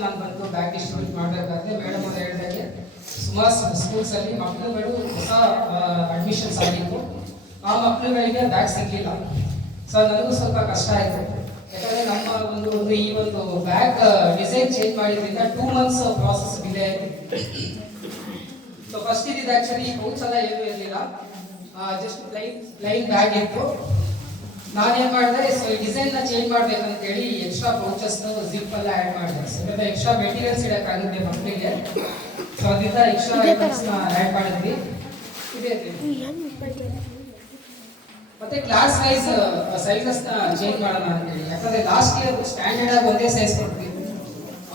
ನಾನು ಬಂದು bag distribute ಮಾಡಬೇಕಾದ್ರೆ ಮೇಡಮ್ ಅವ್ರು ಹೇಳಿದಾಗೆ ಸುಮಾರು ಸ್ಕೂಲ್ಸಲ್ಲಿ ಮಕ್ಕಳುಗಳು ಹೊಸ ಅಡ್ಮಿಷನ್ಸ್ ಆಗಿತ್ತು. ಆ ಮಕ್ಕಳುಗಳಿಗೆ ಬ್ಯಾಗ್ ಸಿಕ್ಕಿಲ್ಲ ಸೊ ನನಗೂ ಸ್ವಲ್ಪ ಕಷ್ಟ ಆಯಿತು. ಯಾಕಂದ್ರೆ ನಮ್ಮ ಒಂದು ಒಂದು ಈ ಒಂದು ಬ್ಯಾಗ್ ಡಿಸೈನ್ ಚೇಂಜ್ ಮಾಡಿದ್ರಿಂದ ಟೂ ಮಂತ್ಸ್ ಪ್ರಾಸೆಸ್ ಡಿಲೇ ಆಯಿತು. ಸೊ ಫಸ್ಟ್ ಇದ್ದಿದ್ದು ಆ್ಯಕ್ಚುಲಿ ಪೌಚ್ ಎಲ್ಲ ಏನೂ ಇರಲಿಲ್ಲ. ಜಸ್ಟ್ ಪ್ಲೈನ್ ಪ್ಲೈನ್ ಬ್ಯಾಗ್ ಇತ್ತು. ನಾನೇನ್ ಮಾಡಿದೆ ಸೊ ಈ ಡಿಸೈನ್ನ ಚೇಂಜ್ ಮಾಡ್ಬೇಕಂತ ಹೇಳಿ ಎಕ್ಸ್ಟ್ರಾ ಪೌಚಸ್ ಜಿಪ್ ಎಲ್ಲ ಆಡ್ ಮಾಡಿದೆ. ಸೊ ಎಕ್ಸ್ಟ್ರಾ ಮೆಟೀರಿಯಲ್ಸ್ ಇಡಕ್ಕಾಗುತ್ತೆ ಮಕ್ಕಳಿಗೆ ಸೊ ಅದರಿಂದ ಎಕ್ಸ್ಟ್ರಾ ಐಟಮ್ಸ್ನ ಆಡ್ ಮಾಡಿದ್ವಿ. ಇದೆ. ಮತ್ತೆ ಕ್ಲಾಸ್ ವೈಸ್ ಸೈಜಸ್ನ ಚೇಂಜ್ ಮಾಡೋಣ ಅಂತ ಹೇಳಿ ಯಾಕಂದ್ರೆ ಲಾಸ್ಟ್ ಇಯರ್ ಸ್ಟ್ಯಾಂಡರ್ಡ್ ಆಗಿ ಒಂದೇ ಸೈಜ್ ಕೊಡ್ತೀವಿ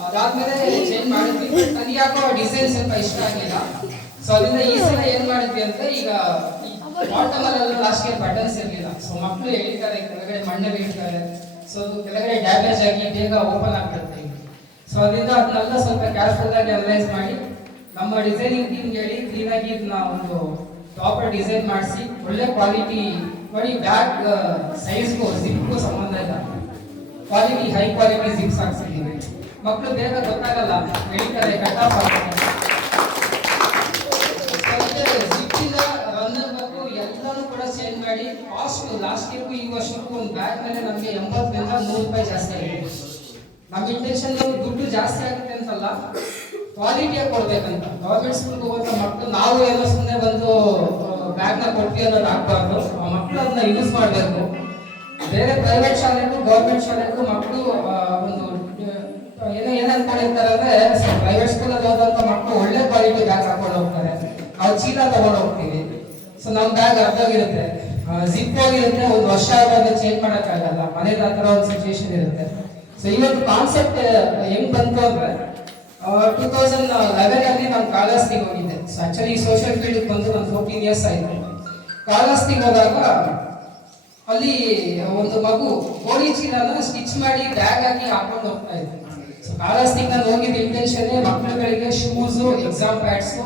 ಅದಾದ್ಮೇಲೆ ಚೇಂಜ್ ಮಾಡಿದ್ವಿ. ನನಗೆ ಯಾಕೋ ಡಿಸೈನ್ ಸ್ವಲ್ಪ ಇಷ್ಟ ಆಗಲಿಲ್ಲ. ಸೊ ಅದರಿಂದ ಈ ಸಲ ಏನ್ ಮಾಡಿದ್ವಿ ಅಂದ್ರೆ ಈಗ ಅಲ್ಲೆಲ್ಲ ಲಾಸ್ಟ್ ಇಯರ್ ಬಟನ್ಸ್ ಇರಲಿಲ್ಲ. ಸೊ ಮಕ್ಕಳು ಎಳಿತಾರೆ, ಕೆಳಗಡೆ ಮಣ್ಣು ಬೀಳ್ತಾರೆ. ಸೊ ಕೆಳಗಡೆ ಡ್ಯಾಮೇಜ್ ಆಗಿ ಬೇಗ ಓಪನ್ ಆಗ್ಬಿಡುತ್ತೆ ಸೊ ಅದರಿಂದ ಅದನ್ನೆಲ್ಲ ಸ್ವಲ್ಪ ಕ್ಯಾಶುವಲ್ ಆಗಿ ಅನಲೈಸ್ ಮಾಡಿ. ನಮ್ಮ ಡಿಸೈನಿಂಗ್ ಟೀಮ್ ಹೇಳಿ ಕ್ಲೀನಾಗಿ ಇದನ್ನ ಒಂದು ಪ್ರಾಪರ್ ಡಿಸೈನ್ ಮಾಡಿಸಿ, ಒಳ್ಳೆ ಕ್ವಾಲಿಟಿ ನೋಡಿ ಬ್ಯಾಗ್ ಸೈಜ್ಗೂ ಜಿಪ್ಗೂ ಸಂಬಂಧ ಇಲ್ಲ. ಕ್ವಾಲಿಟಿ ಹೈ ಕ್ವಾಲಿಟಿ ಜಿಪ್ಸ್ ಹಾಕ್ಸಿದ್ದೀವಿ ಮಕ್ಕಳು ಬೇಗ ಗೊತ್ತಾಗಲ್ಲ, ಎಳಿತಾರೆ ಕಟ್ ಆಫ್ ಲಾಸ್ಟ್ ಇಯರ್ಗೂ ಈ ವರ್ಷಕ್ಕೂ ಒಂದು ಬ್ಯಾಗ್ ಮೇಲೆ ನಮಗೆ ಎಂಬತ್ತರಿಂದ ನೂರು ರೂಪಾಯಿ ಜಾಸ್ತಿ ಆಗಿದೆ. ನಮ್ಮ ಇಂಟೆನ್ಷನ್ ದುಡ್ಡು ಜಾಸ್ತಿ ಆಗುತ್ತೆ ಅಂತಲ್ಲ ಕ್ವಾಲಿಟಿಯಾಗಿ ಕೊಡ್ಬೇಕಂತ. ಗೌರ್ಮೆಂಟ್ ಸ್ಕೂಲ್ಗೆ ಹೋಗುವಂತ ಮಕ್ಕಳು ನಾವು ಏನೋ ಸುಮ್ಮನೆ ಬಂದು ಬ್ಯಾಗ್ನ ಕೊಡ್ತೀವಿ ಅನ್ನೋದು ಆಗ್ಬಾರ್ದು. ಆ ಮಕ್ಕಳು ಅದನ್ನ ಯೂಸ್ ಮಾಡಬೇಕು. ಬೇರೆ ಪ್ರೈವೇಟ್ ಶಾಲೆಗೂ ಗೌರ್ಮೆಂಟ್ ಶಾಲೆಗೂ ಮಕ್ಕಳು ಒಂದು ಏನೋ, ಏನ್ ಅನ್ಕೊಂಡಿರ್ತಾರೆ ಅಂದ್ರೆ ಪ್ರೈವೇಟ್ ಸ್ಕೂಲಲ್ಲಿ ಹೋದಂಥ ಮಕ್ಕಳು ಒಳ್ಳೆ ಕ್ವಾಲಿಟಿ ಬ್ಯಾಗ್ ಹಾಕೊಂಡು ಹೋಗ್ತಾರೆ. ಅವ್ರು ಚೀಲ ತಗೊಂಡು ಹೋಗ್ತೀವಿ. ಸೊ ನಮ್ಮ ಬ್ಯಾಗ್ ಅರ್ಧೋಗಿರುತ್ತೆ ಜಿಪ್ ಹೋಗಿರುತ್ತೆ ಒಂದು ವರ್ಷ ಆದಾಗ ಚೇಂಜ್ ಮಾಡೋಕ್ಕಾಗಲ್ಲ. ಮನೇಲಿ ಆ ಒಂದು ಸಿಚುವೇಶನ್ ಇರುತ್ತೆ. ಸೊ ಇವತ್ತು ಕಾನ್ಸೆಪ್ಟ್ ಹೆಂಗ್ ಬಂತು ಅಂದ್ರೆ ಟೂ ತೌಸಂಡ್ ಲೆವೆನ್ ಅಲ್ಲಿ ನಾನು ಕಾಲಾಸ್ತಿಗೆ ಹೋಗಿದ್ದೆ. ಸೊ ಆಕ್ಚುಲಿ ಸೋಷಿಯಲ್ ಫೀಲ್ಡ್ ಬಂದು ನಾನು ಫೋರ್ಟೀನ್ ಇಯರ್ಸ್ ಆಯ್ತು. ಕಾಲಾಸ್ತಿಗೆ ಹೋದಾಗ ಅಲ್ಲಿ ಒಂದು ಮಗು ಕೋಳಿ ಚೀಲನ ಸ್ಟಿಚ್ ಮಾಡಿ ಬ್ಯಾಗ್ ಆಗಿ ಹಾಕೊಂಡು ಹೋಗ್ತಾ ಇದ್ದೆ. ಸೊ ಕಾಲಾಸ್ತಿಗೆ ನಾನು ಹೋಗಿದ್ದ ಇಂಟೆನ್ಷನ್ ಮಕ್ಕಳುಗಳಿಗೆ ಶೂಸು ಎಕ್ಸಾಮ್ ಪ್ಯಾಡ್ಸು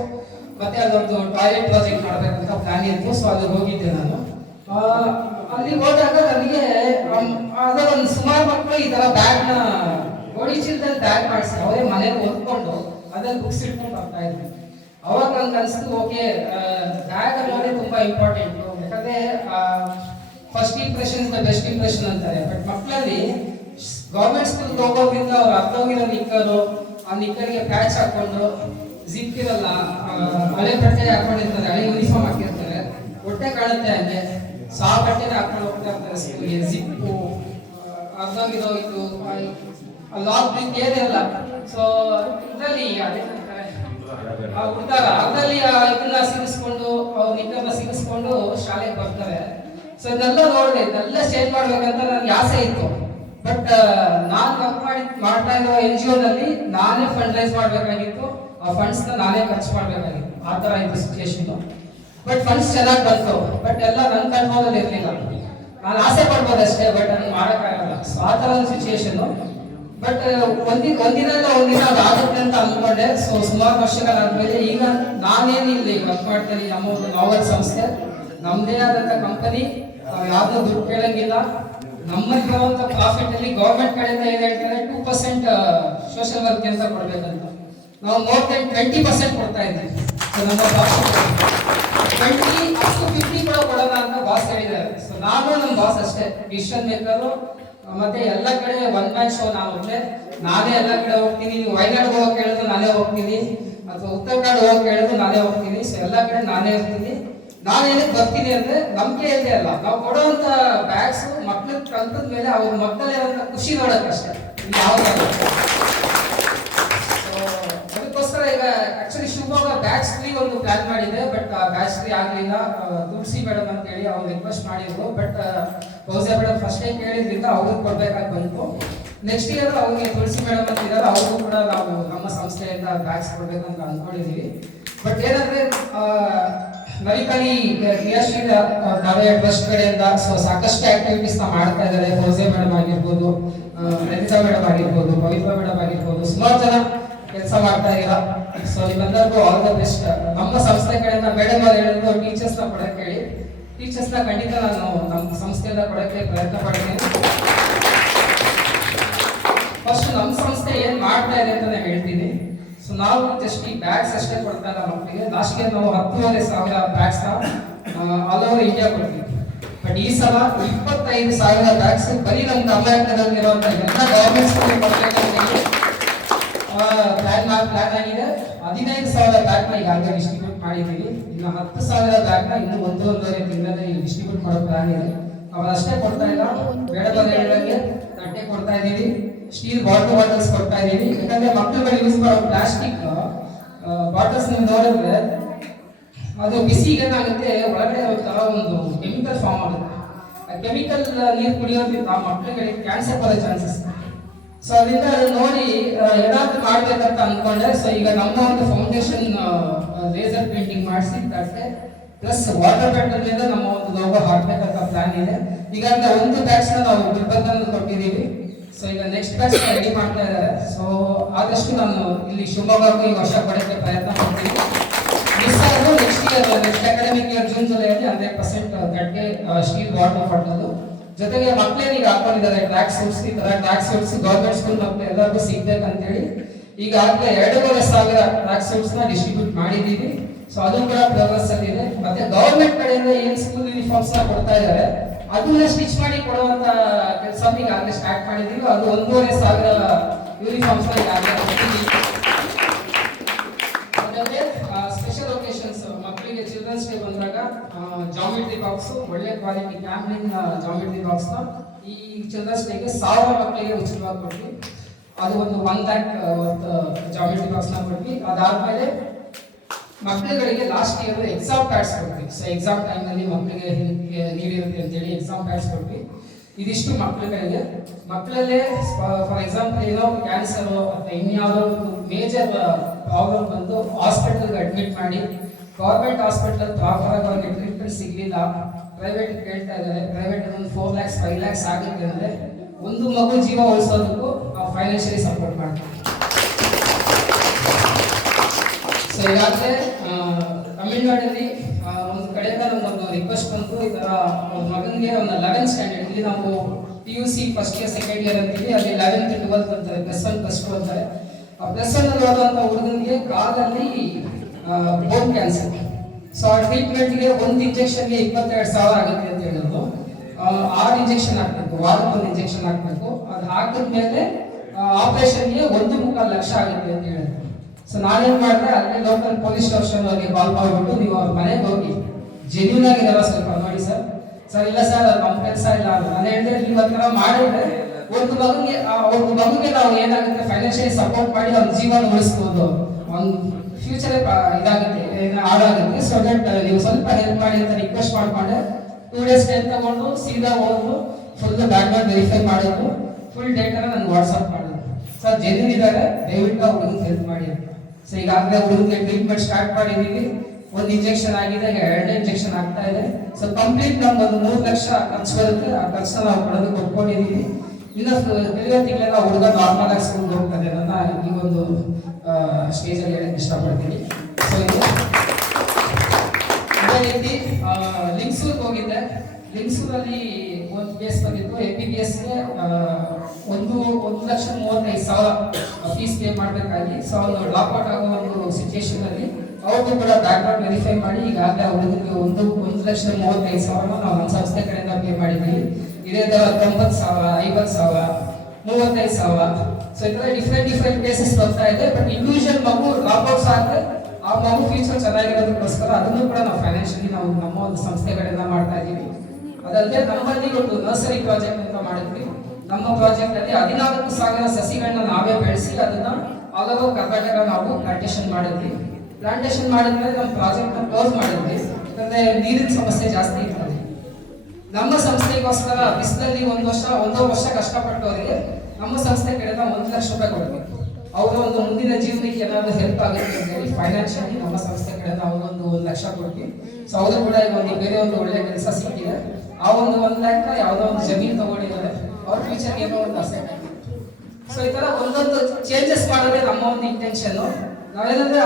ಮತ್ತೆ ಅದೊಂದು ಟಾಯ್ಲೆಟ್ ಪ್ರಾಜೆಕ್ಟ್ ಮಾಡಬೇಕಂತ ಪ್ಲಾನ್ ಇತ್ತು. ಸೊ ಅಲ್ಲಿಗೆ ಹೋಗಿದ್ದೆ ನಾನು. ಅಲ್ಲಿ ಹೋದಾಗ ನನಗೆ ಅದರ ಒಂದು ಸುಮಾರು ಮಕ್ಕಳು ಈ ತರ ಬ್ಯಾಗ್ನ ಗೋಣಿ ಚೀಲದಲ್ಲಿ ಬ್ಯಾಗ್ ಮಾಡಿಸಿ, ಅವರೇ ಮನೇಲಿ ಓದ್ಕೊಂಡು ಅದ್ರಲ್ಲಿ ಬುಕ್ಸ್ ಇಟ್ಕೊಂಡು ಬರ್ತಾ ಇದ್ರು. ಅವಾಗ ನನ್ಗೆ ಅನ್ಸುತ್ತೆ ಓಕೆ ಬ್ಯಾಗ್ ಅನ್ನೋದೇ ತುಂಬಾ ಇಂಪಾರ್ಟೆಂಟ್ ಯಾಕಂದ್ರೆ ಫಸ್ಟ್ ಇಂಪ್ರೆಷನ್ ಬೆಸ್ಟ್ ಇಂಪ್ರೆಷನ್ ಅಂತಾರೆ. ಬಟ್ ಮಕ್ಕಳಲ್ಲಿ ಗೌರ್ಮೆಂಟ್ ಸ್ಕೂಲ್ ಹೋಗೋದ್ರಿಂದ ಅವ್ರು ಅರ್ಥೋಗಿರೋ ನಿಕ್ಕರು, ಆ ನಿಕ್ಕರಿಗೆ ಪ್ಯಾಚ್ ಹಾಕೊಂಡು ಜಿಪ್ ಇರಲ್ಲ ಹಳೆ ಬಟ್ಟೆ ಹಾಕೊಂಡಿರ್ತಾರೆ, ಹಳೆ ಯೂನಿಫಾರ್ಮ್ ಹಾಕಿರ್ತಾರೆ. ಹೊಟ್ಟೆ ಕಾಣುತ್ತೆ ಹಂಗೆ. ಸೊ ಆ ಬಟ್ಟೆನ ಹಾಕೊಂಡು ಹೋಗ್ತಾ ಇರ್ತಾರೆ ಸ್ಕೂಲ್ಗೆ ಜಿಪ್ಪು ಇದು ಲಾಕ್ ಬ್ಲಿಂಕ್ ಏನಿರಲ್ಲ ಸೊ ಇದರಲ್ಲಿ ಅದೇ ಆ ಹುಡುಗಾರ ಆ ಇದನ್ನ ಸಿಗಿಸ್ಕೊಂಡು, ಅವ್ರ ನಿಕ್ಕರ್ನ ಸಿಗಿಸ್ಕೊಂಡು ಶಾಲೆಗೆ ಬರ್ತಾರೆ. ಸೊ ಇದೆಲ್ಲ ನೋಡಿದೆ ಇದೆಲ್ಲ ಚೇಂಜ್ ಮಾಡ್ಬೇಕಂತ ನನ್ಗೆ ಆಸೆ ಇತ್ತು. ಬಟ್ ನಾನು ವರ್ಕ್ ಮಾಡಿ, ಮಾಡ್ತಾ ಇರೋ ಎನ್ ಜಿ ನಲ್ಲಿ ನಾನೇ ಫಂಡ್ ರೈಸ್ ಮಾಡ್ಬೇಕಾಗಿತ್ತು. ಆ ಫಂಡ್ಸ್ನ ನಾನೇ ಖರ್ಚು ಮಾಡಬೇಕಾಗಿತ್ತು. ಆ ತರ ಇತ್ತು ಸಿಚುಯೇಷನ್ ಬಟ್ ಫಂಡ್ಸ್ ಚೆನ್ನಾಗಿ ಬಂತು. ಬಟ್ ಎಲ್ಲ ನನ್ನ ಕಂಟ್ರೋಲ್ ಇರಲಿಲ್ಲ. ನಾನು ಆಸೆ ಪಡ್ಬೋದಷ್ಟೇ ಬಟ್ ನನಗೆ ಮಾಡೋಕ್ಕಾಗಲ್ಲ ಸೊ ಆ ಥರ ಒಂದು ಸಿಚುಯೇಷನ್ನು ಬಟ್ ಒಂದಿನ ಒಂದಿನ ಅದು ಆಗುತ್ತೆ ಅಂತ ಅಂದ್ಕೊಂಡೆ ಸೊ ಸುಮಾರು ವರ್ಷಗಳಾದ್ಮೇಲೆ ಈಗ ನಾನೇನು ಈಗ ವರ್ಕ್ ಮಾಡ್ತೀನಿ ನಮ್ಮ ಒಂದು ನಾವಲ್ ಸಂಸ್ಥೆ. ನಮ್ದೇ ಆದಂಥ ಕಂಪನಿ ಯಾವುದು ದುಡ್ಡು ಕೇಳಂಗಿಲ್ಲ. ನಮ್ಮಲ್ಲಿ ಪ್ರಾಫಿಟ್ ಅಲ್ಲಿ ಗೌರ್ಮೆಂಟ್ ಕಡೆಯಿಂದ ಏನು ಹೇಳ್ತಾರೆ? ಟೂ ಪರ್ಸೆಂಟ್ ಸೋಷಿಯಲ್ ವರ್ಕ್ ಅಂತ ಕೊಡಬೇಕಂತ. ನಾವು ಮೋರ್ ದೆನ್ ಟ್ವೆಂಟಿ ಪರ್ಸೆಂಟ್ ಕೊಡ್ತಾ ಇದ್ದೀವಿ. ಸೊ ನಮ್ಮ ಟ್ವೆಂಟಿ ಅಷ್ಟು ಫಿಫ್ಟಿ ಕೂಡ ಕೊಡೋಣ ಅಂತ ಬಾಸ್ ಹೇಳಿದ್ದಾರೆ. ಸೊ ನಾನು ನಮ್ಮ ಬಾಸ್ ಅಷ್ಟೇ. ಡಿಸಿಷನ್ ಮೇಕರು ಮತ್ತೆ ಎಲ್ಲ ಕಡೆ ಒನ್ ಮ್ಯಾನ್ ಶೋ ನಾನು ಒಬ್ಬನೇ ನಾನೇ ಎಲ್ಲ ಕಡೆ ಹೋಗ್ತೀನಿ ನೀವು ವಯನಾಡ್ ಹೋಗಕ್ ಹೇಳಿದ್ರು ನಾನೇ ಹೋಗ್ತೀನಿ ಅಥವಾ ಉತ್ತರ ಕನ್ನಡ ಹೋಗಕ್ ಹೇಳಿದ್ರು ನಾನೇ ಹೋಗ್ತೀನಿ ಸೊ ಎಲ್ಲ ಕಡೆ ನಾನೇ ಇರ್ತೀನಿ ನಾನು ಏನಕ್ಕೆ ಬರ್ತೀನಿ ಅಂದ್ರೆ ನಂಬಿಕೆ ಇದೆ ಅಲ್ಲ. ನಾವು ಕೊಡುವಂತ ಬ್ಯಾಗ್ಸ್ ಮಕ್ಳಿಗೆ ಕಲ್ತದ ಮೇಲೆ ಅವ್ರ ಮಕ್ಕಳಿರೋಂಥ ಖುಷಿ ನೋಡೋಕ್ಕಷ್ಟೇ ಅಷ್ಟೇ. So, ಅದಕ್ಕೋಸ್ಕರ ಈಗ ಆಕ್ಚುಲಿ ಶಿವಮೊಗ್ಗ ಬ್ಯಾಚ್ ತ್ರೀ ಒಂದು ಪ್ಲಾನ್ ಮಾಡಿದೆ ಬಟ್ ಬ್ಯಾಚ್ ತ್ರೀ ಆಗಲಿಲ್ಲ. ತುಳಸಿ ಮೇಡಮ್ ಅಂತ ಹೇಳಿ ಅವ್ರು ರಿಕ್ವೆಸ್ಟ್ ಮಾಡಿದ್ರು. ಬಟ್ ಬಹುಶಃ ಮೇಡಮ್ ಫಸ್ಟ್ ಟೈಮ್ ಕೇಳಿದ್ರಿಂದ ಅವ್ರಿಗೆ ಕೊಡ್ಬೇಕಾಗಿ ಬಂತು. ನೆಕ್ಸ್ಟ್ ಇಯರ್ ಅವ್ರಿಗೆ ತುಳಸಿ ಮೇಡಮ್ ಅಂತ ಇದ್ದಾರೆ ಅವ್ರಿಗೂ ಕೂಡ ನಾವು ನಮ್ಮ ಸಂಸ್ಥೆಯಿಂದ ಬ್ಯಾಚ್ ಕೊಡಬೇಕಂತ ಅಂದ್ಕೊಂಡಿದ್ದೀವಿ ಬಟ್ ಏನಂದ್ರೆ ನವಿಕಲಿ ಕ್ರಿಯಾಶೀಲ ನಾವೇ ಟ್ರಸ್ಟ್ ಕಡೆಯಿಂದ ಸೊ ಸಾಕಷ್ಟು ಆಕ್ಟಿವಿಟೀಸ್ನ ಮಾಡ್ತಾ ಇದ್ದಾರೆ. ಫೌಜಿಯಾ ಮೇಡಮ್ ಆಗಿರ್ಬೋದು ಆ, ರಜಿತಾ ಮೇಡಮ್ ಆಗಿರ್ಬೋದು ಪವಿತ್ರ ಮೇಡಮ್ ಆಗಿರ್ಬೋದು. ಸುಮಾರು ಜನ ಕೆಲಸ ಮಾಡ್ತಾ ಇದ್ದೀರಾ. ಸೊ ನಿಮ್ಮೆಲ್ಲರಿಗೂ ಆಲ್ ದ ಬೆಸ್ಟ್ ನಮ್ಮ ಸಂಸ್ಥೆ ಕಡೆಯಿಂದ ಮೇಡಮ್ ಅವ್ರು ಹೇಳಿದ್ರು ಟೀಚರ್ಸ್ನ ಕೊಡಕ್ಕೆ ಹೇಳಿ. ಟೀಚರ್ಸ್ನ ಖಂಡಿತ ನಾನು ನಮ್ಮ ಸಂಸ್ಥೆಯಿಂದ ಕೊಡಕ್ಕೆ ಪ್ರಯತ್ನ ಪಡ್ತೀನಿ. ಫಸ್ಟ್ ನಮ್ಮ ಸಂಸ್ಥೆ ಏನ್ ಮಾಡ್ತಾ ಇದೆ ಅಂತ ಹೇಳ್ತೀನಿ. ಸೊ ನಾವು ಜಸ್ಟ್ ಈ ಬ್ಯಾಗ್ಸ್ ಅಷ್ಟೇ ಕೊಡ್ತಾ ಇಲ್ಲ ಮಕ್ಕಳಿಗೆ. ಲಾಸ್ಟ್ಗೆ ನಾವು ಹತ್ತುವರೆ ಸಾವಿರ ಬ್ಯಾಗ್ಸ್ ಆಲ್ ಓವರ್ ಇಂಡಿಯಾ ಕೊಡ್ತೀವಿ. ಬಟ್ ಈ ಸಲ ಇಪ್ಪತ್ತೈದು ಸಾವಿರ ಬ್ಯಾಗ್ಸ್ ಬರೀ ನಮ್ಮ ಕರ್ನಾಟಕದಲ್ಲಿರುವಂತ ಎಲ್ಲ ಗವರ್ಮೆಂಟ್ ಸ್ಕೂಲ್ ಪ್ಲಾನ್ ಪ್ಲಾನ್ ಆಗಿದೆ. ಹದಿನೈದು ಸಾವಿರ ಪ್ಲಾನ್ನ ಈಗಾಗಲೇ ಡಿಸ್ಟ್ರಿಬ್ಯೂಟ್ ಮಾಡಿದ್ದೀವಿ ಇನ್ನು ಹತ್ತು ಸಾವಿರ ಪ್ಲಾನ್ ಇನ್ನು ಒಂದು ಒಂದೂವರೆ ತಿಂಗಳಲ್ಲಿ ಡಿಸ್ಟ್ರಿಬ್ಯೂಟ್ ಮಾಡೋ ಪ್ಲಾನ್ ಇದೆ. ಅಷ್ಟೇ ಕೊಡ್ತಾ ಇಲ್ಲ. ಬೇಡ ಬಂದ ಹೇಳಿದಂಗೆ ತಟ್ಟೆ ಕೊಡ್ತಾ ಇದ್ದೀವಿ. ಸ್ಟೀಲ್ ಬಾಟಲ್ ಬಾಟಲ್ಸ್ ಕೊಡ್ತಾ ಇದ್ದೀವಿ. ಯಾಕಂದ್ರೆ ಮಕ್ಕಳುಗಳು ಯೂಸ್ ಮಾಡೋ ಪ್ಲಾಸ್ಟಿಕ್ ಬಾಟಲ್ಸ್ ನೀವು ನೋಡಿದ್ರೆ ಅದು ಬಿಸಿ ಏನಾಗುತ್ತೆ ಒಳಗಡೆ ಒಂಥರ ಒಂದು ಕೆಮಿಕಲ್ ಫಾರ್ಮ್ ಆಗುತ್ತೆ. ಕೆಮಿಕಲ್ ನೀರು ಕುಡಿಯೋದ್ರಿಂದ ಮಕ್ಕಳಿಗೆ ಕ್ಯಾನ್ಸರ್ ಬರೋ ಚಾನ್ಸಸ್ ಸೊ ಅದರಿಂದ ಅದನ್ನ ನೋಡಿ ಏನಾದ್ರು ಮಾಡ್ಬೇಕಂತ ಅನ್ಕೊಂಡೆ. ಸೊ ಈಗ ನಮ್ಮ ಒಂದು ಫೌಂಡೇಶನ್ ಲೇಸರ್ ಪೇಂಟಿಂಗ್ ಮಾಡಿಸಿ ತಟ್ಟೆ ಪ್ಲಸ್ ವಾಟರ್ ಪ್ಯಾಟರ್ನ್ ಮೇಲೆ ನಮ್ಮ ಒಂದು ಲೋಗೋ ಹಾಕ್ಬೇಕಂತ ಪ್ಲಾನ್ ಇದೆ. ಈಗಾಗಲೇ ಒಂದು ಬ್ಯಾಚ್ ನಾವು ನಿರ್ಬಂಧನ ಕೊಟ್ಟಿದ್ದೀವಿ. ಸೊ ಈಗ ನೆಕ್ಸ್ಟ್ ಬ್ಯಾಚ್ ರೆಡಿ ಮಾಡ್ತಾ ಇದ್ದಾರೆ. ಸೊ ಆದಷ್ಟು ನಾನು ಇಲ್ಲಿ ಶಿವಮೊಗ್ಗಕ್ಕೂ ಈ ವರ್ಷ ಪಡೆಯೋಕ್ಕೆ ಪ್ರಯತ್ನ ಮಾಡ್ತೀನಿ. ಮಿಸ್ ಆದ್ರೂ next year next academic year June ಜುಲೈಯಲ್ಲಿ hundred percent ಗಡ್ಡೆ ಸ್ಟೀಲ್ ವಾಟರ್ ಬಾಟಲ್ ಜೊತೆಗೆ ಮಕ್ಕಳೇನು ಈಗ ಹಾಕೊಂಡಿದ್ದಾರೆ. ಟ್ಯಾಕ್ಸ್ ಸೂಟ್ಸ್ ಈ ತರ ಟ್ಯಾಕ್ಸ್ ಸೂಟ್ಸ್ ಗೌರ್ಮೆಂಟ್ ಸ್ಕೂಲ್ ಮಕ್ಕಳು ಎಲ್ಲರಿಗೂ ಸಿಗ್ಬೇಕಂತೇಳಿ ಈಗಾಗಲೇ ಎರಡೂವರೆ ಸಾವಿರ ಟ್ಯಾಕ್ಸ್ ಸೂಟ್ಸ್ನ ಡಿಸ್ಟ್ರಿಬ್ಯೂಟ್ ಮಾಡಿದ್ದೀವಿ. ಸೊ ಅದು ಕೂಡ ಪ್ರೋಗ್ರೆಸ್ ಅಲ್ಲಿ ಮತ್ತೆ ಗೌರ್ಮೆಂಟ್ ಕಡೆಯಿಂದ ಏನ್ ಸ್ಕೂಲ್ ಯೂನಿಫಾರ್ಮ್ಸ್ನ ಕೊಡ್ತಾ ಇದ್ದಾರೆ ಅದನ್ನ ಸ್ಟಿಚ್ ಮಾಡಿ ಕೊಡುವಂತ ಕೆಲಸ ಈಗಾಗಲೇ ಸ್ಟಾರ್ಟ್ ಮಾಡಿದ್ದೀವಿ. ಅದು ಒಂದೂವರೆ ಸಾವಿರ ಯೂನಿಫಾರ್ಮ್ಸ್ ಈಗಾಗಲೇ ಕೊಟ್ಟಿದ್ದೀವಿ ಅದಲ್ಲದೆ ಸ್ಪೆಷಲ್ ಒಕೇಶನ್ಸ್ ಚಿಲ್ಡ್ರನ್ಸ್ ಬಂದಾಗ ಜಾಮಿಟ್ರಿ ಬಾಕ್ಸ್ ಒಳ್ಳೆ ಕ್ವಾಲಿಟಿ ಕ್ಯಾಮ್ಲಿನ್ ಜಾಮಿಟ್ರಿ ಬಾಕ್ಸ್ನ. ಈ ಚಿಲ್ಡ್ರನ್ಸ್ ಡೇಗೆ ಸಾವಿರ ಮಕ್ಕಳಿಗೆ ಉಚಿತವಾಗಿ ಕೊಟ್ವಿ. ಅದು ಒಂದು ಒನ್ ಲ್ಯಾಕ್ ಜಾಮಿಟ್ರಿ ಬಾಕ್ಸ್ನ ಕೊಟ್ವಿ. ಅದಾದ್ಮೇಲೆ ಮಕ್ಕಳುಗಳಿಗೆ ಲಾಸ್ಟ್ ಇಯರ್ ಎಕ್ಸಾಮ್ ಪ್ಯಾಡ್ಸ್ ಕೊಡ್ತೀವಿ ಸೊ ಎಕ್ಸಾಮ್ ಟೈಮ್ನಲ್ಲಿ ಮಕ್ಕಳಿಗೆ ನೀಡಿರುತ್ತೆ ಅಂತೇಳಿ ಎಕ್ಸಾಮ್ ಪ್ಯಾಡ್ಸ್ ಕೊಟ್ವಿ. ಇದಿಷ್ಟು ಮಕ್ಕಳುಗಳಿಗೆ. ಮಕ್ಕಳಲ್ಲೇ ಫಾರ್ ಎಕ್ಸಾಂಪಲ್ ಏನೋ ಕ್ಯಾನ್ಸರ್ ಅಥವಾ ಇನ್ಯಾವುದೋ ಒಂದು ಮೇಜರ್ ಪ್ರಾಬ್ಲಮ್ ಬಂದು ಹಾಸ್ಪಿಟಲ್ಗೆ ಅಡ್ಮಿಟ್ ಮಾಡಿ ಗೌರ್ಮೆಂಟ್ ಹಾಸ್ಪಿಟಲ್ ಪ್ರಾಪರ್ ಆಗಿ ಅವ್ರಿಗೆ ಟ್ರೀಟ್ಮೆಂಟ್ ಸಿಗಲಿಲ್ಲ. ಪ್ರೈವೇಟ್ ಕೇಳ್ತಾ ಇದ್ದಾರೆ. ಪ್ರೈವೇಟ್ ಒಂದು ಫೋರ್ ಲ್ಯಾಕ್ಸ್ ಫೈವ್ ಲ್ಯಾಕ್ಸ್ ಆಗುತ್ತೆ ಅಂದರೆ ಒಂದು ಮಗು ಜೀವ ಉಳಿಸೋದಕ್ಕೂ ನಾವು ಫೈನಾನ್ಷಿಯಲಿ ಸಪೋರ್ಟ್ ಮಾಡ್ತೀವಿ. ಸೊ ಈಗಾಗಲೇ ತಮಿಳ್ನಾಡಲ್ಲಿ ಒಂದು ಕಡೆಯಿಂದ ನಮ್ಗೊಂದು ರಿಕ್ವೆಸ್ಟ್ ಬಂತು. ಈ ಥರ ಮಗನಿಗೆ ಒಂದು ಲೆವೆಂತ್ ಸ್ಟ್ಯಾಂಡರ್ಡ್ ಇಲ್ಲಿ ನಾವು P U C first year second year ಅಂತೀವಿ. ಅಲ್ಲಿ ಲೆವೆಂತ್ ಟ್ವೆಲ್ತ್ ಅಂತಾರೆ. ಪ್ಲಸ್ ಒನ್ ಪ್ಲಸ್ ಟು ಅಂತಾರೆ. ಆ ಪ್ಲಸ್ ಒನ್ ಓದುವಂಥ ಹುಡುಗನಿಗೆ ಕಾಲಲ್ಲಿ ಬೋನ್ ಕ್ಯಾನ್ಸರ್ ಸೊ ಆ ಟ್ರೀಟ್ಮೆಂಟ್ಗೆ ಒಂದು ಇಂಜೆಕ್ಷನ್ಗೆ ಇಪ್ಪತ್ತೆರಡು ಸಾವಿರ ಆಗುತ್ತೆ ಅಂತ ಹೇಳಿದ್ರು. ಆ, ಆರು ಇಂಜೆಕ್ಷನ್ ಹಾಕ್ಬೇಕು ವಾರಕ್ಕೆ ಒಂದು ಇಂಜೆಕ್ಷನ್ ಹಾಕ್ಬೇಕು. ಅದು ಹಾಕಿದ್ಮೇಲೆ ಆಪರೇಷನ್ಗೆ ಒಂದು ಮುಕ್ಕಾಲು ಲಕ್ಷ ಆಗುತ್ತೆ ಅಂತ ಹೇಳಿದ್ರು. ಸೊ ನಾನೇನು ಮಾಡಿದೆ ಅಲ್ಲೇ ಲೋಕಲ್ ಪೊಲೀಸ್ ಸ್ಟೇಷನ್ ಅವ್ರಿಗೆ ಕಾಲ್ ಮಾಡಿಬಿಟ್ಟು ನೀವು ಅವ್ರ ಮನೆಗೆ ಹೋಗಿ ಜೆನ್ಯೂನ್ ಆಗಿದಾರ ಸ್ವಲ್ಪ ನೋಡಿ ಸರ್. ಸರ್ ಇಲ್ಲ ಸರ್ ಅದು ನಮ್ಮ ಕೆಲಸ ಇಲ್ಲ ಅಂತ. ನಾನು ಹೇಳಿದ್ರೆ ನೀವು ಹತ್ರ ಮಾಡಿದ್ರೆ ಒಂದು ಮಗುಗೆ ಒಂದು ಮಗುಗೆ ನಾವು ಏನಾಗುತ್ತೆ ಫೈನಾನ್ಷಿಯಲಿ ಸಪೋರ್ಟ್ ಮಾಡಿ ಅವ್ನ ಜೀವನ ಉಳಿಸ್ಬೋದು. ಅವ್ನ ಫ್ಯೂಚರ್ ಇದಾಗುತ್ತೆ. ಹಾಳಾಗುತ್ತೆ. ಸೊ ದಟ್ ನೀವು ಸ್ವಲ್ಪ ಹೆಲ್ಪ್ ಮಾಡಿ ಅಂತ ರಿಕ್ವೆಸ್ಟ್ ಮಾಡ್ಕೊಂಡೆ ಟೂ ಡೇಸ್ ಟೈಮ್ ತಗೊಂಡು, ಸೀದಾ ಹೋದ್ರು ಫುಲ್ ಬ್ಯಾಕ್ಗ್ರೌಂಡ್ ವೆರಿಫೈ ಮಾಡಿದ್ರು ಫುಲ್ ಡೇಟಾನ ನನ್ಗೆ ವಾಟ್ಸಪ್ ಮಾಡಿದ್ರು ಸರ್ ಜೆನ್ಯೂನ್ ಇದ್ದಾರೆ ದಯವಿಟ್ಟು ಹುಡುಗನ್ ಹೆಲ್ಪ್ ಮಾಡಿ ಸೊ ಈಗಾಗಲೇ ಹುಡುಗನಿಗೆ ಟ್ರೀಟ್ಮೆಂಟ್ ಸ್ಟಾರ್ಟ್ ಮಾಡಿದ್ದೀವಿ ಒಂದು ಇಂಜೆಕ್ಷನ್ ಆಗಿದೆ ಎರಡನೇ ಇಂಜೆಕ್ಷನ್ ಆಗ್ತಾ ಇದೆ. ಸೊ ಕಂಪ್ಲೀಟ್ ನಮ್ಗೆ ಒಂದು ಮೂರು ಲಕ್ಷ ಖರ್ಚು ಬರುತ್ತೆ. ಆ ಖರ್ಚನ್ನ ನಾವು ಕಳೆದು ಕೊಟ್ಕೊಂಡಿದ್ದೀವಿ ಇನ್ನೂ ಕೆಲವೇ ತಿಂಗಳೆಲ್ಲ ಹುಡುಗ ನಾರ್ಮಲ್ ಆಗಿ ಸ್ಕೂಲ್ಗೆ ಹೋಗ್ತದೆ ನನ್ನ ಈ ಒಂದು ಸ್ಟೇಜಲ್ಲಿ ಹೇಳಕ್ಕೆ ಇಷ್ಟಪಡ್ತೀನಿ. ಸೊ ಇದು ಅದೇ ರೀತಿ ಲಿಂಕ್ಸೂರ್ಗೆ ಹೋಗಿದ್ದೆ. ಲಿಂಕ್ಸೂರಲ್ಲಿ ಒಂದು ಕೇಸ್ ಬಂದಿತ್ತು. ಎ ಪಿ ಬಿ ಎಸ್ಗೆ ಒಂದು ಒಂದು ಲಕ್ಷ ಮೂವತ್ತೈದು ಸಾವಿರ ಫೀಸ್ ಪೇ ಮಾಡಬೇಕಾಗಿ. ಸೊ ಅವ್ರು ಲಾಕ್ಔಟ್ ಆಗೋ ಒಂದು ಸಿಚುವೇಶನಲ್ಲಿ ಅವ್ರಿಗೂ ಕೂಡ ಬ್ಯಾಕ್ಗ್ರೌಂಡ್ ವೆರಿಫೈ ಮಾಡಿ, ಈಗಾಗಲೇ ಹುಡುಗರಿಗೆ ಒಂದು ಒಂದು ಲಕ್ಷ ಮೂವತ್ತೈದು ಸಾವಿರ ನಾವು ನಮ್ಮ ಸಂಸ್ಥೆ ಕಡೆಯಿಂದ ಪೇ ಮಾಡಿದ್ದೀವಿ. ಇದೇ ತೊಂಬತ್ತು ಸಾವಿರ, ಐವತ್ತು ಸಾವಿರ, ಮೂವತ್ತೈದು ಸಾವಿರ ಸೊ ಈ ತರ ಡಿಫ್ರೆಂಟ್ ಡಿಫ್ರೆಂಟ್ ಕೇಸಸ್ ಬರ್ತಾ ಇದೆ. ಬಟ್ ಇಂಡಿವಿಜುವಲ್ ಮಗು ಲಾಕ್ಔಟ್ಸ್ ಆದ್ರೆ ಆ ಮಗು ಫ್ಯೂಚರ್ ಚೆನ್ನಾಗಿರೋದಕ್ಕೋಸ್ಕರ ಅದನ್ನು ಕೂಡ ನಾವು ಫೈನಾನ್ಷಿಯಲಿ ನಾವು ನಮ್ಮ ಒಂದು ಸಂಸ್ಥೆಗಳೆಲ್ಲ ಮಾಡ್ತಾ ಇದ್ದೀವಿ ಅದಲ್ಲದೆ ನಮ್ಮಲ್ಲಿ ಒಂದು ನರ್ಸರಿ ಪ್ರಾಜೆಕ್ಟ್ ಅಂತ ಮಾಡಿದ್ವಿ. ನಮ್ಮ ಪ್ರಾಜೆಕ್ಟ್ ಅಲ್ಲಿ ಹದಿನಾಲ್ಕು ಸಾವಿರ ಸಸಿಗಳನ್ನ ನಾವೇ ಬೆಳೆಸಿ ಅದನ್ನ ಆಲ್ ಓವರ್ ಕರ್ನಾಟಕ ನಾವು ಪ್ಲಾಂಟೇಶನ್ ಮಾಡಿದ್ವಿ. ಪ್ಲಾಂಟೇಶನ್ ಮಾಡಿದ್ಮೇಲೆ ನಮ್ಮ ಪ್ರಾಜೆಕ್ಟ್ನ ಕ್ಲೋಸ್ ಮಾಡಿದ್ವಿ. ಯಾಕಂದ್ರೆ ನೀರಿನ ಸಮಸ್ಯೆ ಜಾಸ್ತಿ ಇರ್ತದೆ ನಮ್ಮ ಸಂಸ್ಥೆಗೋಸ್ಕರ ಬಿಸಿಲಲ್ಲಿ ಒಂದು ವರ್ಷ, ಒಂದೋ ವರ್ಷ ಕಷ್ಟಪಟ್ಟವರಿಗೆ ನಮ್ಮ ಸಂಸ್ಥೆ ಕಡೆನ ಒಂದು ಲಕ್ಷ ರೂಪಾಯಿ ಕೊಡಬೇಕು. ಅವರ ಒಂದು ಮುಂದಿನ ಜೀವನಕ್ಕೆ ಏನಾದರೂ ಹೆಲ್ಪ್ ಆಗುತ್ತೆ ಅಂತ ಫೈನಾನ್ಷಿಯಲಿ ನಮ್ಮ ಸಂಸ್ಥೆ ಕಡೆ ಅವ್ರಿಗೊಂದು ಒಂದು ಲಕ್ಷ ಕೊಡ್ತೀವಿ. ಸೊ ಅವರು ಕೂಡ ಒಂದು ಬೇರೆ ಒಂದು ಒಳ್ಳೆ ಕೆಲಸ ಸಿಕ್ಕಿದೆ. ಆ ಒಂದು ಒಂದು ಲ್ಯಾಕ್ ಯಾವುದೋ ಒಂದು ಜಮೀನು ತಗೊಂಡಿದ್ದಾರೆ. ಅವ್ರ ಫ್ಯೂಚರ್ ಏನೋ ಒಂದು ಆಸೆ ಸೊ ಈ ಥರ ಒಂದೊಂದು ಚೇಂಜಸ್ ಮಾಡೋದೇ ನಮ್ಮ ಒಂದು ಇಂಟೆನ್ಷನ್ ನಾವೇನಂದ್ರೆ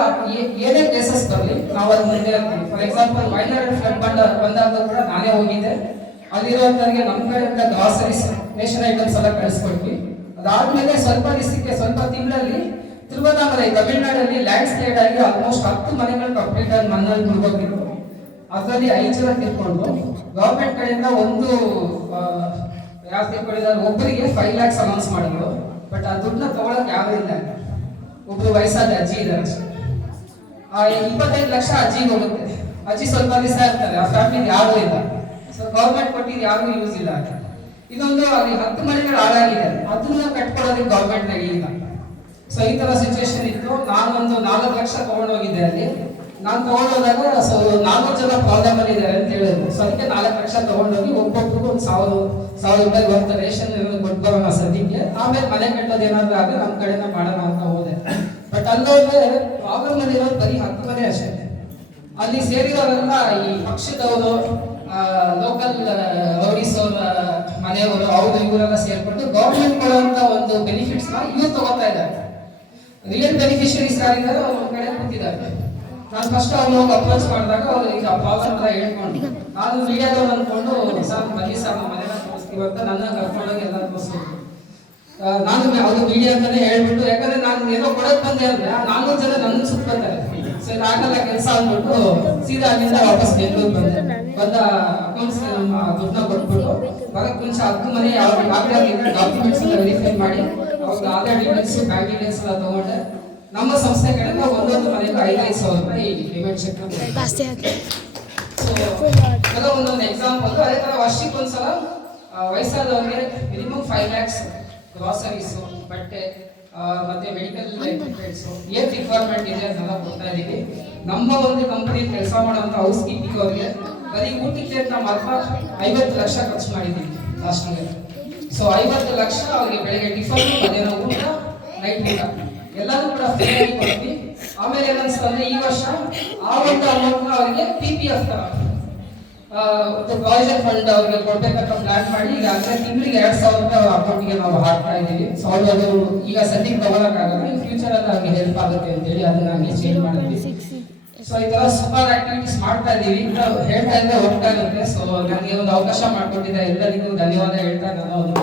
ಏನೇ ಪ್ಲೇಸಸ್ ಬರಲಿ ನಾವು ಅದು ಮುಂದೆ ಇರ್ತೀವಿ ಫಾರ್ ಎಕ್ಸಾಂಪಲ್ ಮೈನಾರಿಟಿ ಫ್ಲಡ್ ಬಂದ ಬಂದಾಗ ಕೂಡ ನಾನೇ ಹೋಗಿದ್ದೆ. ಅಲ್ಲಿರುವಂತವ್ರಿಗೆ ನಮ್ಮ ಕಡೆಯಿಂದ ಗ್ರಾಸರೀಸ್ ರೇಷನ್ ಐಟಮ್ಸ್ ಎಲ್ಲ ಕಳಿಸ್ಕೊಟ್ವಿ. ಅದಾದ್ಮೇಲೆ ಸ್ವಲ್ಪ ದಿವಸಕ್ಕೆ, ಸ್ವಲ್ಪ ತಿಂಗಳಲ್ಲಿ ತಿರುವಣ್ಣಾಮಲೈ ತಮಿಳುನಾಡಲ್ಲಿ ಲ್ಯಾಂಡ್ ಸ್ಲೈಡ್ ಆಗಿ ಆಲ್ಮೋಸ್ಟ್ ಹತ್ತು ಮನೆಗಳು ಕಂಪ್ಲೀಟ್ ಆಗಿ ಮಣ್ಣಲ್ಲಿ ಮುಳುಗೋಗಿತ್ತು. ಅದರಲ್ಲಿ ಐದು ಜನ ತಿಳ್ಕೊಂಡು ಗೌರ್ಮೆಂಟ್ ಕಡೆಯಿಂದ ಒಂದು ಯಾರು ತಿಳ್ಕೊಂಡಿದ್ದಾರೆ ಒಬ್ಬರಿಗೆ ಫೈವ್ ಲ್ಯಾಕ್ಸ್ ಅನೌನ್ಸ್ ಮಾಡಿದ್ರು. ಬಟ್ ಆ ದುಡ್ಡನ್ನ ತಗೊಳಕ್ ಯಾರು ಇಲ್ಲ. ಒಬ್ರು ವಯಸ್ಸಾದ ಅಜ್ಜಿ ಇದ್ದಾರೆ. ಆ ಇಪ್ಪತ್ತೈದು ಲಕ್ಷ ಅಜ್ಜಿಗೆ ಹೋಗುತ್ತೆ. ಅಜ್ಜಿ ಸ್ವಲ್ಪ ದಿವಸ ಇರ್ತಾರೆ ಆ ಫ್ಯಾಮಿಲಿ ಯಾರು ಇಲ್ಲ. ಸೊ ಗೌರ್ಮೆಂಟ್ ಕೊಟ್ಟಿದ್ದು ಯಾರಿಗೂ ಯೂಸ್ ಇಲ್ಲ ಅದು. ಇದೊಂದು ಹತ್ತು ಮನೆಗಳು ಹಾಳಾಗಿದೆ ಅದನ್ನ ಕಟ್ಕೊಳ್ಳೋದಕ್ಕೆ ಗೌರ್ಮೆಂಟ್ ಇಲ್ಲ. ಸೊ ಈ ತರ ಸಿಚುವೇಶನ್ ಇತ್ತು. ನಾನೊಂದು ನಾಲ್ಕು ಲಕ್ಷ ತಗೊಂಡೋಗಿದ್ದೆ ಅಲ್ಲಿ. ನಾನು ತಗೊಂಡೋದಾಗ ಸೊ ನಾಲ್ಕು ಜನ ಪ್ರಾಬ್ಲಮ್ ಅಲ್ಲಿ ಇದ್ದಾರೆ ಅಂತ ಹೇಳಿದ್ರು. ಸೊ ಅದಕ್ಕೆ ನಾಲ್ಕು ಲಕ್ಷ ತಗೊಂಡೋಗಿ ಒಬ್ಬೊಬ್ರಿಗೂ ಒಂದು ಸಾವಿರ ಸಾವಿರ ರೂಪಾಯಿ ಬರ್ತ ರೇಷನ್ ಕೊಟ್ಟು ಬರೋಣ ಸದ್ಯಕ್ಕೆ. ಆಮೇಲೆ ಮನೆ ಕಟ್ಟೋದು ಏನಾದ್ರೂ ಆದ್ರೆ ನಮ್ಮ ಕಡೆನ ಮಾಡೋಣ ಅಂತ ಹೋದೆ. ಬಟ್ ಅಲ್ಲೋದ್ರೆ ಪ್ರಾಬ್ಲಮ್ ಅಲ್ಲಿ ಇರೋದು ಬರೀ ಹತ್ತು ಮನೆ ಅಷ್ಟೇ. ಅಲ್ಲಿ ಸೇರಿರೋರೆಲ್ಲ ಈ ಪಕ್ಷದವರು ಲೋಕಲ್ ರೌಡೀಸ್ ಮನೆಯವರು, ಅವರು ಇವರೆಲ್ಲ ಸೇರ್ಪಟ್ಟು ಗೌರ್ಮೆಂಟ್ ಕೊಡುವಂತ ಒಂದು ಬೆನಿಫಿಟ್ಸ್ ಇವ್ರು ತಗೋತಾ ಇದ್ದಾರೆ. ರಿಯಲ್ ಬೆನಿಫಿಷರೀಸ್ ಯಾರಿದ್ದಾರೆ, ಅವ್ರು ಒಂದ್ ಕಡೆ ಕೂತಿದ್ದಾರೆ. ನಾನು ಫಸ್ಟ್ ಅವ್ರು ಹೋಗಿ ಅಪ್ರೋಚ್ ಮಾಡಿದಾಗ ಅವ್ರು ಈಗ ಪವರ್ ಹತ್ರ ಹೇಳ್ಕೊಂಡು ನಾನು ಮೀಡಿಯಾದವ್ರು ಅಂದ್ಕೊಂಡು ಸರ್, ಬನ್ನಿ ಸರ್ ಮನೆ ತೋರಿಸ್ತೀವಿ ಅಂತ ನನ್ನ ಕರ್ಕೊಂಡೋಗಿ ಎಲ್ಲ ತೋರಿಸ್ಬೇಕು ನಾನು ಅದು ಮೀಡಿಯಾ ಅಂತಾನೆ ಹೇಳ್ಬಿಟ್ಟು, ಯಾಕಂದ್ರೆ ನಾನು ಏನೋ ಕೊಡಕ್ ಬಂದೆ ಅಂದ್ರೆ ನಾಲ್ಕು ಜನ ನನ್ನ ಸುತ್ಕೊತಾರೆ. ಸರ್ ಆಗಲ್ಲ ಕೆಲಸ ಅಂದ್ಬಿಟ್ಟು ಸೀದಾ ಅಲ್ಲಿಂದ ವಾಪಸ್ ಬೆಂಗಳೂರು ಬಂದೆ. ಬಂದ ಅಕೌಂಟ್ಸ್ ನಮ್ಮ ದುಡ್ಡನ್ನ ಕೊಟ್ಬಿಟ್ಟು ಬರಕ್ ಮುಂಚೆ ಹತ್ತು ಮನೆ ಯಾವ ಆಗಲೇ ಡಾಕ್ಯುಮೆಂಟ್ಸ್ ವೆರಿಫೈ ಮಾಡಿ ಅವ್ರ ಆಧಾರ್ ಡೀಟೇಲ್ಸ್ ಬ್ಯಾಂಕ್ ಡೀಟೇಲ್ಸ್ ಎಲ್ಲ ತಗೊಂಡೆ. ನಮ್ಮ ಸಂಸ್ಥೆ ಕಡೆಯಿಂದ ಒಂದೊಂದು ಮನೆಗೂ ಐದೈದು ಸಾವಿರ ರೂಪಾಯಿ ಪೇಮೆಂಟ್ ಚೆಕ್ ಸೊ ಒಂದೊಂದು ಎಕ್ಸಾಂಪಲ್ ಅದೇ ತರ ವರ್ಷಕ್ಕೆ ಒಂದ್ಸಲ ವಯಸ್ಸಾದವ್ರಿಗೆ ಮಿನಿಮಮ್ ಫೈವ್ ಲ್ಯಾಕ್ಸ್ ಗ್ರಾಸರೀಸು ಬಟ್ಟೆ ಮತ್ತೆ ಮೆಡಿಕಲ್ ಎಕ್ವಿಪ್ಮೆಂಟ್ಸ್ ಏನ್ ರಿಕ್ವೈರ್ಮೆಂಟ್ ಇದೆ ಅದನ್ನೆಲ್ಲ ಕೊಡ್ತಾ ಇದ್ದೀವಿ ನಮ್ಮ ಒಂದು ಕಂಪನಿ ಕೆಲಸ ಮಾಡುವಂತ ಹೌಸ್ ಕೀಪಿಂಗ್ ಅವ್ರಿಗೆ ಬರೀ ಊಟಕ್ಕೆ ಅಂತ ಮಾತ್ರ ಐವತ್ತು ಲಕ್ಷ ಖರ್ಚು ಮಾಡಿದ್ದೀವಿ ಲಾಸ್ಟ್ ಮೇಲೆ ಸೊ ಐವತ್ತು ಲಕ್ಷ ಅವ್ರಿಗೆ ಬೆಳಗ್ಗೆ ಟಿಫನ್, ಮಧ್ಯಾಹ್ನ ಊಟ ನೈಟ್ ಊಟ. ಎಲ್ಲರೂ ಕೂಡ ಫ್ರೀ ಆಗಿ ಕೊಡ್ತೀವಿ. ಆಮೇಲೆ ಏನನ್ಸ್ತಂದ್ರೆ ಈ ವರ್ಷ ಆ ಒಂದು ಅಮೌಂಟ್ ಅವರಿಗೆ ಪಿ ಪಿ ಎಫ್ ತರ. ಪ್ರಾವಿಷನ್ ಫಂಡ್ ಅವ್ರಿಗೆ ಕೊಡ್ಬೇಕಂತ ಪ್ಲಾನ್ ಮಾಡಿ ಈಗಾಗಲೇ ತಿಂಗಳಿಗೆ ಎರಡ್ ಸಾವಿರ ರೂಪಾಯಿ ಅಕೌಂಟ್ಗೆ ನಾವು ಹಾಕ್ತಾ ಇದ್ದೀವಿ. ಸೊ ಅವ್ರು ಅದು ಈಗ ಸದ್ಯಕ್ಕೆ ತಗೊಳಕ್ಕಾಗಲ್ಲ. ಇನ್ ಫ್ಯೂಚರ್ ಅಲ್ಲಿ ಅವ್ರಿಗೆ ಹೆಲ್ಪ್ ಆಗುತ್ತೆ ಅಂತೇಳಿ ಅದನ್ನ ಹಂಗೆ ಚೇಂಜ್ ಮಾಡಿದ್ವಿ ಸೊ ಈ ತರ ಸೂಪರ್ ಆಕ್ಟಿವಿಟೀಸ್ ಮಾಡ್ತಾ ಇದೀವಿ ಹೇಳ್ತಾ ಇದ್ರೆ ಹೋಗ್ತಾ ಇರುತ್ತೆ. ಸೊ ನನಗೆ ಒಂದು ಅವಕಾಶ ಮಾಡಿಕೊಟ್ಟಿದ್ದ ಎಲ್ಲರಿಗೂ ಧನ್ಯವಾದ ಹೇಳ್ತಾ ನಾನು ಒಂದು